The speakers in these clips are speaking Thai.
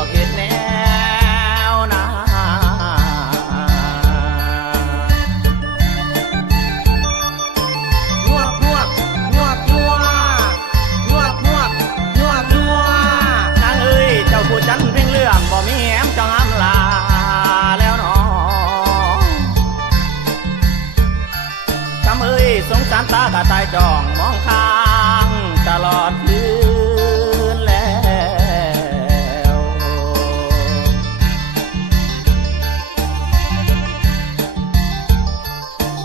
อกเห็ดแนวนายวกยวกยวกยัวยวกยวกยวกยัวนางเอ้ยเจ้าผู้จันเพ่งเลื่อมบ่มีแหมเจ้างามลาแล้วน้องคำเอ้ยสงสารตากะตายจ้องมองข้างตลอดคืนแล้ว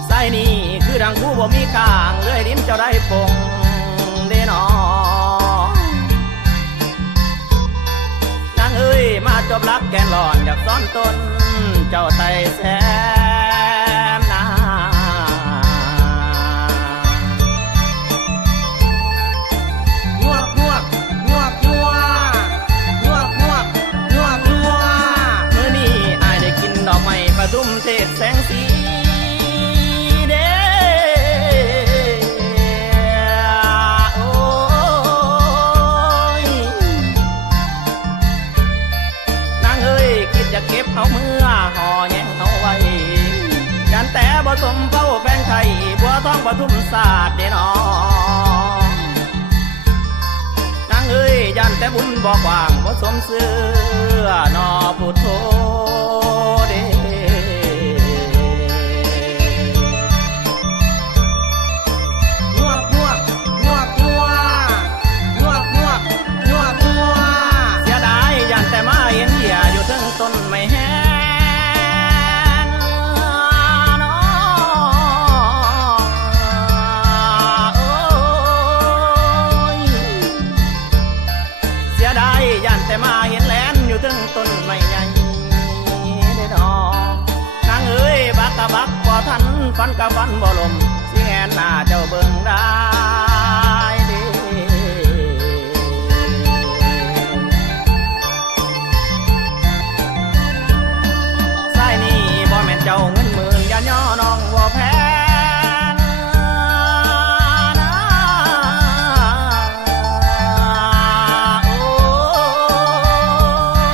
ใส่นี่คือดังคู่บ่มีข้างเลื่อยลิ้มเจ้าได้ปงเด้น้องนางเอ้ยมาจบรักแกนหลอนอยากซ่อนตนเจ้าไต่แซมนายวกยวกยวกยัวยวกยวกยวกยัวมื้อนี้อายได้กินดอกไม้ประทุมเทศแสงสีเด้โอ้ยนางเอ้ยคิดจะเก็บเอาเมื่อห่อแยงเอาไว้ยันแต่บ่สมเฝ้าแป้งไทยบัวทองปทุมศาสตร์เด้น้องนางเอ้ยยันแต่บุญบ่กว้างบ่สมเสื้อนอพุทโธเด้ยวกยวกยวกยัวยวกยวกยวกยัวเสียดายยันแต่มาเห็นเหยื่ออยู่ถึงต้นไม่แห้งน้องโอ้ยเสียดายยันแต่มาเห็นแลนอยู่ถึงต้นไม่ใหญ่ได้ดอกนางเอ้ยบักกะบักบ่ทันฟันกะฟันบ่ลมสิแงนหน้าเจ้าเบิ่งได้เด้สายนี้บ่แม่นเจ้าเงินหมื่นอย่าย่อน้องบ่แพ้นะโอ้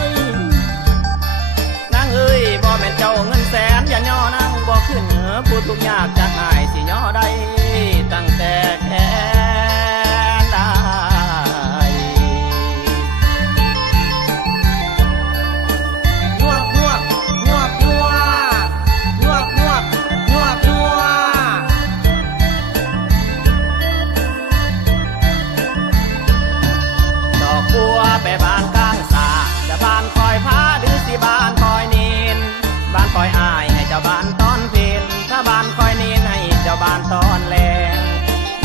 ยนางเอ้ยบ่แม่นเจ้าเงินแสนอย่าย่อนางบ่ขึ้นผู้ทุกข์ยากจากอายสิย่อได้ตั้งแต่แค่ได้ยวกยวกยวกยัวยวกยวกยวกยัวดอกบัวไปบานข้างสาจะบานคอยพาหรือสิบานคอยนีนบานคอยอายให้เจ้าบานตอนเพลนถ้าบานคอยนีนให้เจ้าบานตอนแรง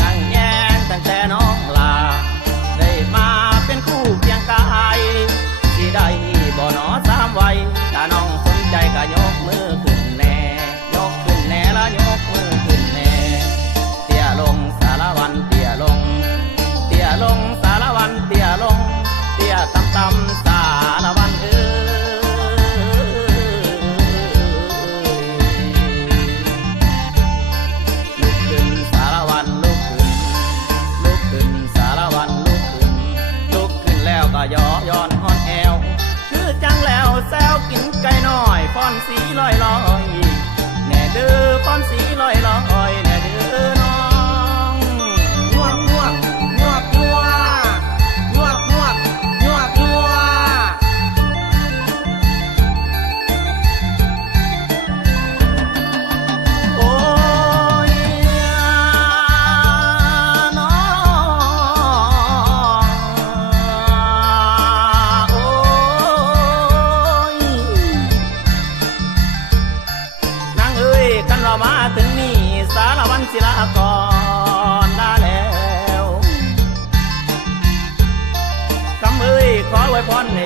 นั่งแย้งตั้งแต่น้องลาได้มาเป็นคู่เคียงกายสิได้บ่หนอสามวัยถ้าน้องสนใจก็ยกมือขึ้นแน่ยกขึ้นแน่ละยกมือขึ้นแน่เตี้ยลงสารวันเตี้ยลงเตี้ยลงสารวันเตี้ยลงเตี้ยต่ำต่ำสารวันเอ้ลุกขึ้นสารวันลุกขึ้นลุกขึ้นสารวันลุกขึ้นลุกขึ้นแล้วก็ย่อย้อนฮอนแอวคือจังแล้วแซวกินไก่น้อยฟ้อนสีลอยลอยแน่เด้อฟ้อนสีลอยลอยแน่เด้อน้องยวกยวกยวกยัวยวกยวกยวกยัวโอ้ยน้องโอ้ยนางเอ้ยกันเรามาถึงนี่สารวันศิลากรได้แล้วคำเอ้ยขอไว้พรให้